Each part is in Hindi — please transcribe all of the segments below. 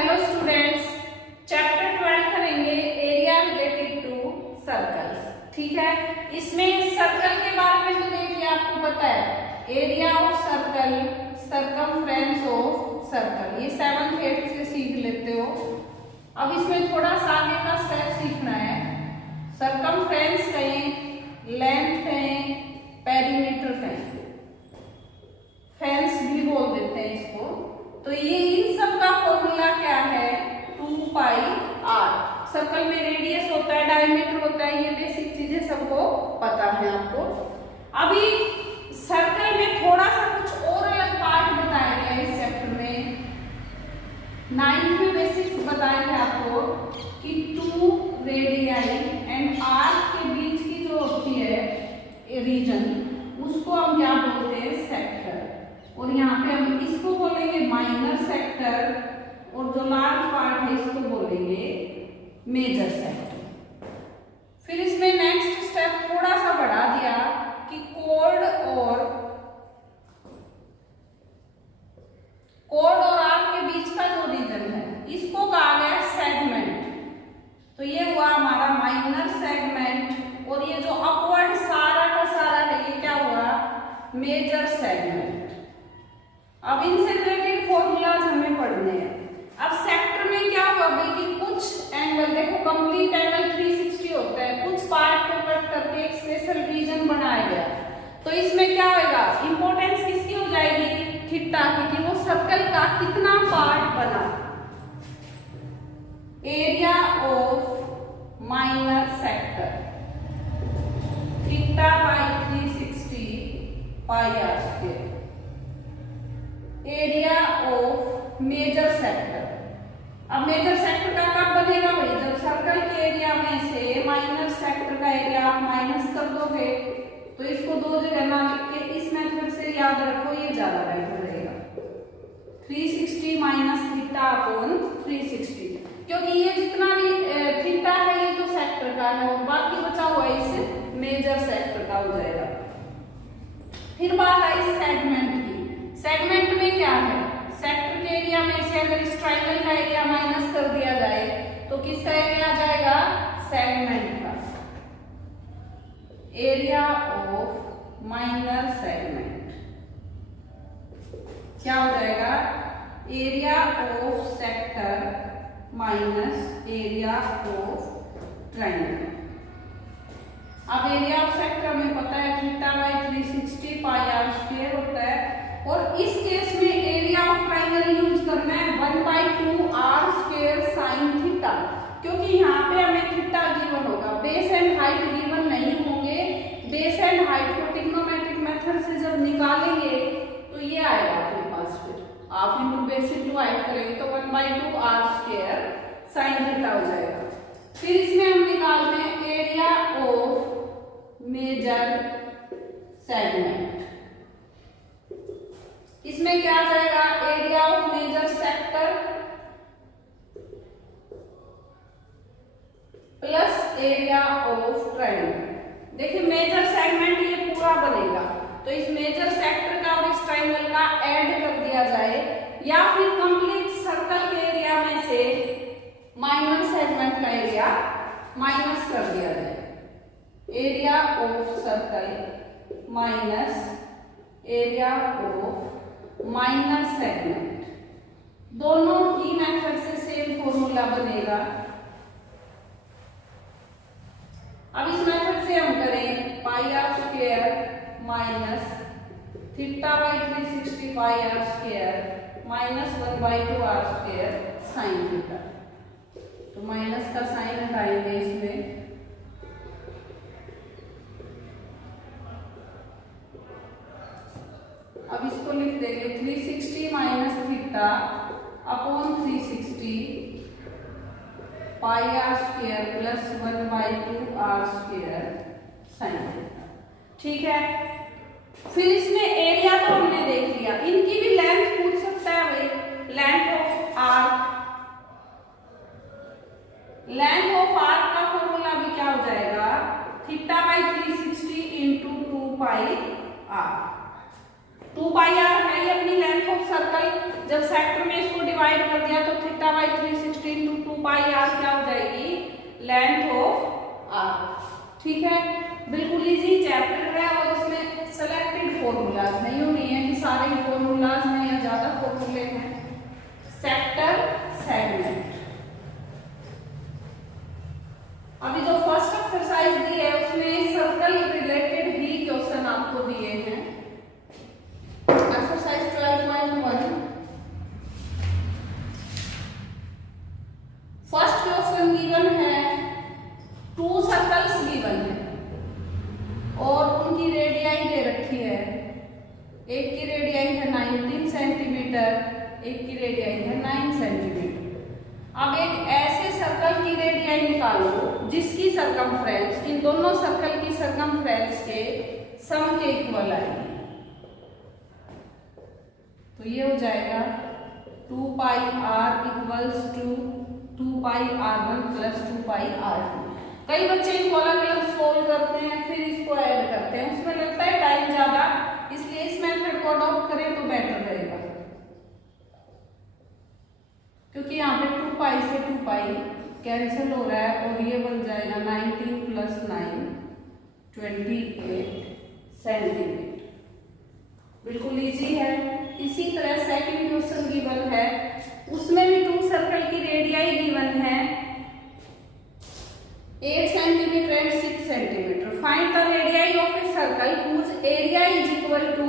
हेलो स्टूडेंट्स, चैप्टर 12 करेंगे एरिया रिलेटेड टू सर्कल्स। ठीक है, इसमें सर्कल के बारे में तो देखिए आपको पता है area of circle, circumference of circle, ये 7th 8th से सीख लेते हो। अब इसमें थोड़ा सा आगे का स्टेप सीखना है। सरकमफ्रेंस कहें, लेंथ कहें, पेरीमीटर कहें, फेंस भी बोल देते हैं इसको। तो ये इन सब का फॉर्मूला क्या है? 2 पाई आर। सर्कल में रेडियस होता है, डायमीटर होता है, ये बेसिक चीजें सबको पता है आपको। अभी सर्कल में थोड़ा सा कुछ और अलग पार्ट बताया गया है इस चैप्टर में। 9th में बेसिक्स बताएंगे आपको कि 2 रेडियाई एंड आर के बीच की जो होती है रीजन, उसको हम क्या बोलते हैं? सेक्टर। और यहाँ पे हम इसको बोलेंगे माइनर सेक्टर, और जो लार्ज पार्ट है इसको बोलेंगे मेजर सेक्टर। फिर इसमें नेक्स्ट स्टेप थोड़ा सा बढ़ा दिया कि कोड और आर्क के बीच का जो रीजन है इसको कहा गया सेगमेंट। तो ये हुआ हमारा माइनर सेगमेंट, और ये जो अपवर्ड सारा का सारा है ये क्या हुआ? Major segment. अब इनसे रिलेटेड फॉर्मूलाज हमें पढ़ने हैं। अब सेक्टर में क्या हुआ भाई कि कुछ एंगल, देखो कंप्लीट एंगल 360 होता है, कुछ पार्ट को कट करके एक स्पेशल रीजन बनाया गया। तो इसमें क्या होगा? इंपॉर्टेंस किसकी हो जाएगी? थीटा की, कि वो सर्कल का कितना पार्ट बना। Area of minor sector theta by 360 pi are square. Area of major sector, अब मेजर सेक्टर का कब बनेगा भाई? जब सर्कल के एरिया में से माइनर सेक्टर का एरिया आप माइनस कर दोगे। तो इसको दो जगह ना लिख के इस मेथड से याद रखो, ये ज्यादा बेटर रहेगा। 360 माइनस थीटा अपॉन 360, क्योंकि ये जितना भी थीटा है ये तो सेक्टर का है, और बाकी बचा हुआ इस मेजर सेक्टर का हो जाएगा। फिर बात आई सेगमेंट की। सेगमेंट में क्या है? सेक्टर के एरिया में से अगर इस ट्रायंगल का एरिया माइनस कर दिया जाए तो किसका एरिया आ जाएगा? सेगमेंट का। एरिया ऑफ माइनर सेगमेंट क्या हो जाएगा? Area of sector minus area of triangle. अब एरिया ऑफ सेक्टर में पता है theta by 360 pi are square होता है, और इस केस में एरिया ऑफ ट्रायंगल यूज करना है 1/2 आर स्क्वायर साइन थीटा, क्योंकि यहाँ पे हमें थीटा गिवन होगा, बेस एंड हाइट गिवन नहीं होंगे। बेस एंड हाइट को ट्रिग्नोमेट्रिक मेथड से जब निकालेंगे तो ये आएगा अपने पास। फिर half into base into height करेंगे तो 1/2 आर स्क्वायर साइन थीटा हो जाएगा। फिर इसमें हम निकालते हैं एरिया ऑफ मेजर सेगमेंट। इसमें क्या आ जाएगा? Area of major sector plus area of triangle. देखिए मेजर सेगमेंट ये पूरा बनेगा, तो इस मेजर सेक्टर का और इस ट्रायंगल का ऐड कर दिया जाए, या फिर कंप्लीट सर्कल के एरिया में से माइनर सेगमेंट का एरिया माइनस कर दिया जाए। Area of circle minus area of minor segment, दोनों ही मेथड से सेम फॉर्मूला बनेगा। अब इस मेथड से हम करें pi are square minus theta by 360 pi are square minus 1/2 R square sine theta. तो माइनस का साइन हटाएंगे इसमें, अब इसको लिख देंगे 360 minus theta upon 360 pi are square plus 1/2 R square sine theta. ठीक है, फिर इसमें एरिया तो हमने देख लिया, इनकी भी लेंथ पूछ सकता है भाई। Length of arc, length of arc का फॉर्मूला भी क्या हो जाएगा? Theta by 360 into 2 pi r. 2 pi r है ये अपनी लेंथ ऑफ सर्कल। जब सेक्टर में इसको डिवाइड कर दिया तो theta by 360 into 2 pi r क्या हो जाएगी, लेंथ ऑफ आर। ठीक है, बिल्कुल इजी चैप्टर है और इसमें सेलेक्टेड फॉर्मूलाज नहीं हो रही है कि सारे फॉर्मूलाज हैं या ज्यादा फॉर्मूले हैं। Sector segment. अभी जो फर्स्ट एक्सरसाइज दी है उसमें सर्कल रिलेटेड ही क्वेश्चन आपको दिए हैं। एक्सरसाइज 12.1 फर्स्ट क्वेश्चन गिवन है, 2 सर्कल्स गिवन है और उनकी रेडियाई दे रखी है। एक की रेडियाई है 19 सेंटीमीटर, एक की रेडियाई है 9 सेंटीमीटर। अब एक ऐसे सर्कल की रेडियाई निकालो जिसकी सरकमफ्रेंस इन दोनों सर्कल की सरकमफ्रेंस के सम के इक्वल आएगी। तो ये हो जाएगा 2 pi R equals to 2 pi r1 plus 2 pi r2। कई बच्चे इनको अलग अलग सोल्व करते हैं फिर इसको ऐड करते हैं, उसमें लगता है टाइम ज्यादा, इसलिए इस मेथड को अडॉप्ट करें तो बेटर रहेगा, क्योंकि यहाँ पे 2 पाई से 2 पाई कैंसिल हो रहा है और ये बन जाएगा 19 प्लस 9 28 सेंटीमीटर। बिल्कुल इजी है। इसी तरह सेकंड क्वेश्चन गिवन है, उसमें भी 2 सर्कल की रेडियाई गिवन है 8 centimetre and 6 centimetre. Find the radii of a circle whose area is equal to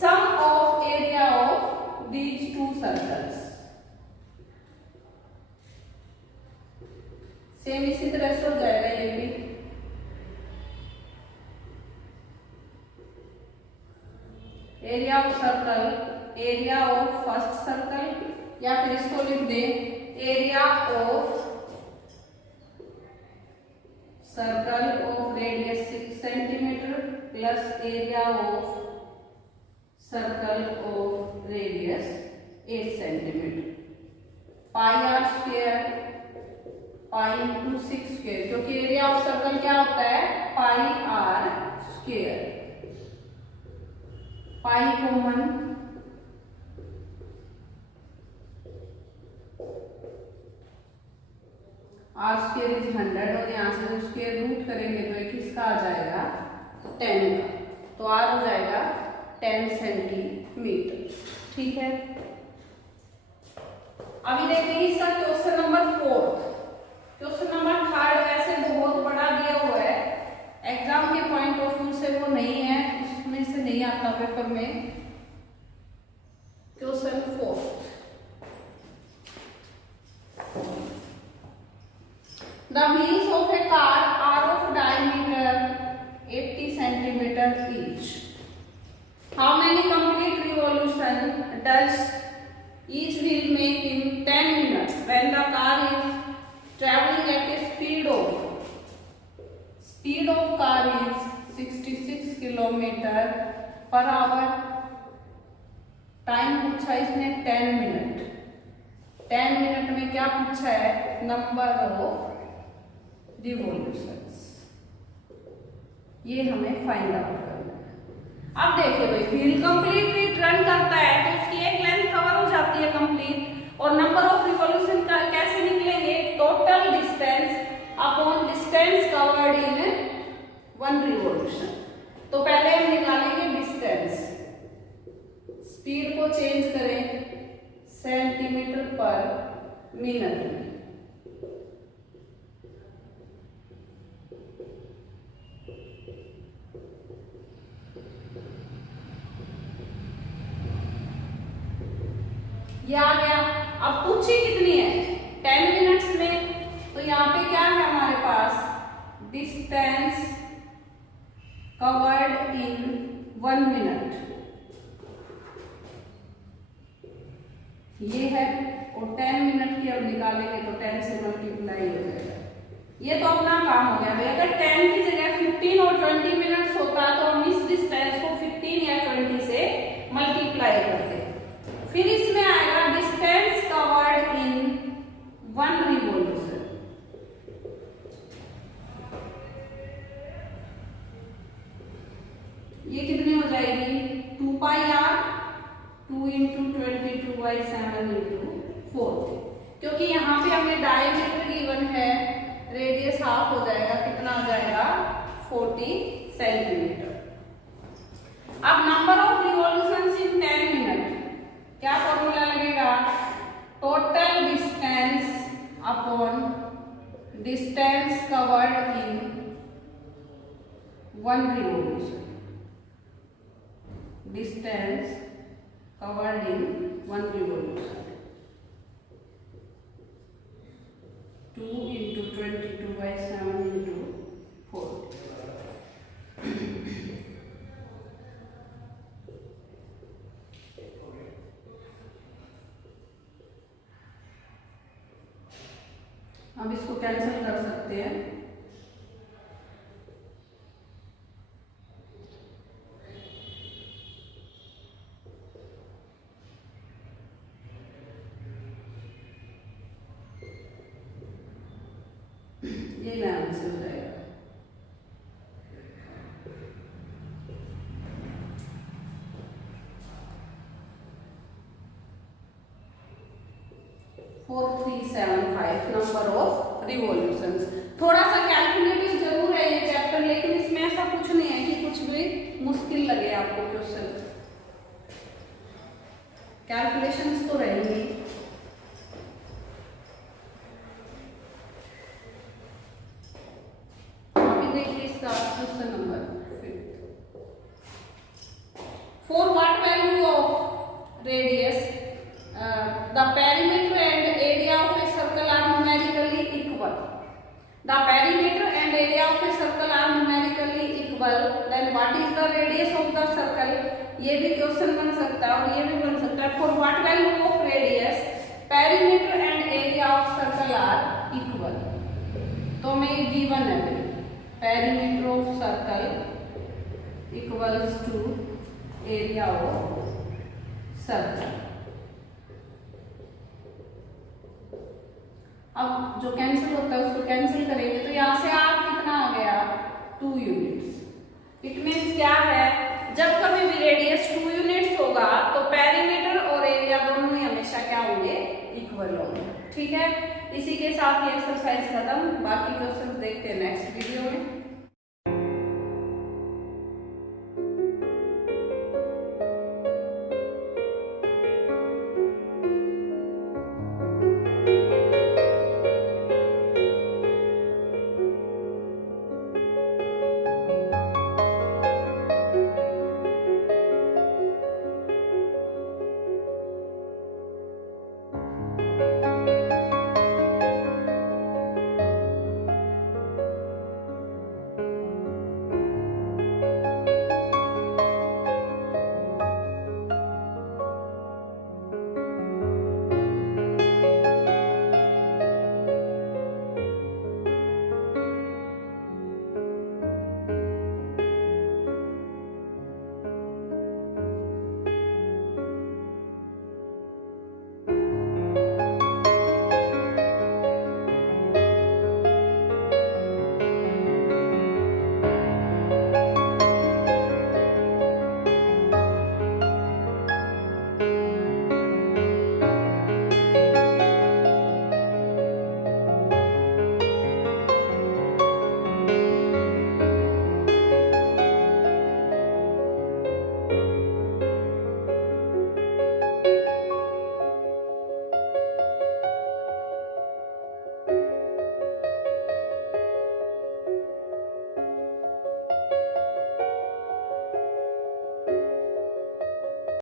sum of area of these 2 circles। Same इसी तरह से हो जाएगा ये भी। Area of circle, area of first circle या फिर इसको लिख दे area of circle of radius 6 centimetre plus area of circle of radius 8 centimetre. Pi are square pi into 6 square, क्योंकि एरिया ऑफ सर्कल क्या होता है, pi are square. Pi common, R square is 100 और यहाँ से जो स्क्वायर रूट करेंगे तो एक किसका आ जाएगा 10 का, तो आर हो जाएगा 10 सेंटीमीटर। ठीक है, अभी देखेंगे इसका क्वेश्चन नंबर 4। क्वेश्चन नंबर 3 वैसे बहुत बड़ा दिया हुआ है, एग्जाम के पॉइंट ऑफ व्यू से वो नहीं है, उसमें से नहीं आता पेपर में। Question 4, the wheels of a car are of diameter 80 centimeter each. How many complete revolution does each wheel make in 10 minutes when the car is traveling at a speed of car is 66 kilometre per hour. Time पूछा इसने 10 मिनट। 10 मिनट में क्या पूछा है, नंबर ऑफ रिवॉल्यूशंस, ये हमें फाइंड आउट करना है। अब देखिए भाई, व्हील कंप्लीटली टर्न करता है तो उसकी एक लेंथ कवर हो जाती है कंप्लीट, और नंबर ऑफ रिवॉल्यूशन का कैसे निकलेंगे, total distance upon distance covered in 1 revolution. तो पहले हम निकालेंगे डिस्टेंस, स्पीड को चेंज करें सेंटीमीटर पर मिनट में। ये आ गया। अब पूछी कितनी है, 10 मिनट्स में, तो यहाँ पे क्या है हमारे पास, डिस्टेंस कवर्ड इन 1 मिनट ये है, और 10 मिनट की अब निकालेंगे तो 10 से मल्टीप्लाई हो जाएगा। ये तो अपना काम हो गया भाई। अगर 10 की जगह 15 और 20 मिनट्स होता तो हम इस डिस्टेंस को 15 या 20 से मल्टीप्लाई करते। फिर इसमें आएगा डिस्टेंस कवर्ड इन 1 रिवॉल्यूशन। ये कितनी हो जाएगी, 2 पाई आर, 2 × 22/6 क्योंकि यहाँ पे हमें डायमीटर गिवन है, रेडियस हाफ हो जाएगा, कितना हो जाएगा 40 सेंटीमीटर। अब number of revolutions in 10 minute, क्या फॉर्मूला लगेगा, total distance upon distance covered in 1 revolution, distance covered in 1 revolution, 2 into 22/7 into 4। अब इसको कैंसिल कर सकते हैं। ये ना आंसर हो जाएगा। Number of revolutions. थोड़ा सा कैलकुलेटिव जरूर है ये चैप्टर, लेकिन इसमें ऐसा कुछ नहीं है कि कुछ भी मुश्किल लगे आपको क्वेश्चन। कैलकुलेशंस तो रहेंगी। Question number 5, for what value of radius the perimeter and area of a circle are numerically equal, the perimeter and area of a circle are numerically equal, then what is the radius of the circle। ये भी क्वेश्चन बन सकता है और ये भी बन सकता है। for what value of radius perimeter and area of circle are equal, तो मैं ये गिवन है, perimeter of circle equals to area of circle। अब जो कैंसिल होता है उसको कैंसिल करेंगे, तो यहाँ से आप कितना आ गया 2 यूनिट्स। इट मीन्स क्या है, जब कभी भी रेडियस 2 यूनिट्स होगा तो पेरीमीटर और एरिया दोनों ही हमेशा क्या होंगे, इक्वल होंगे। ठीक है, इसी के साथ ये एक्सरसाइज खत्म। बाकी क्वेश्चंस देखते हैं नेक्स्ट वीडियो में।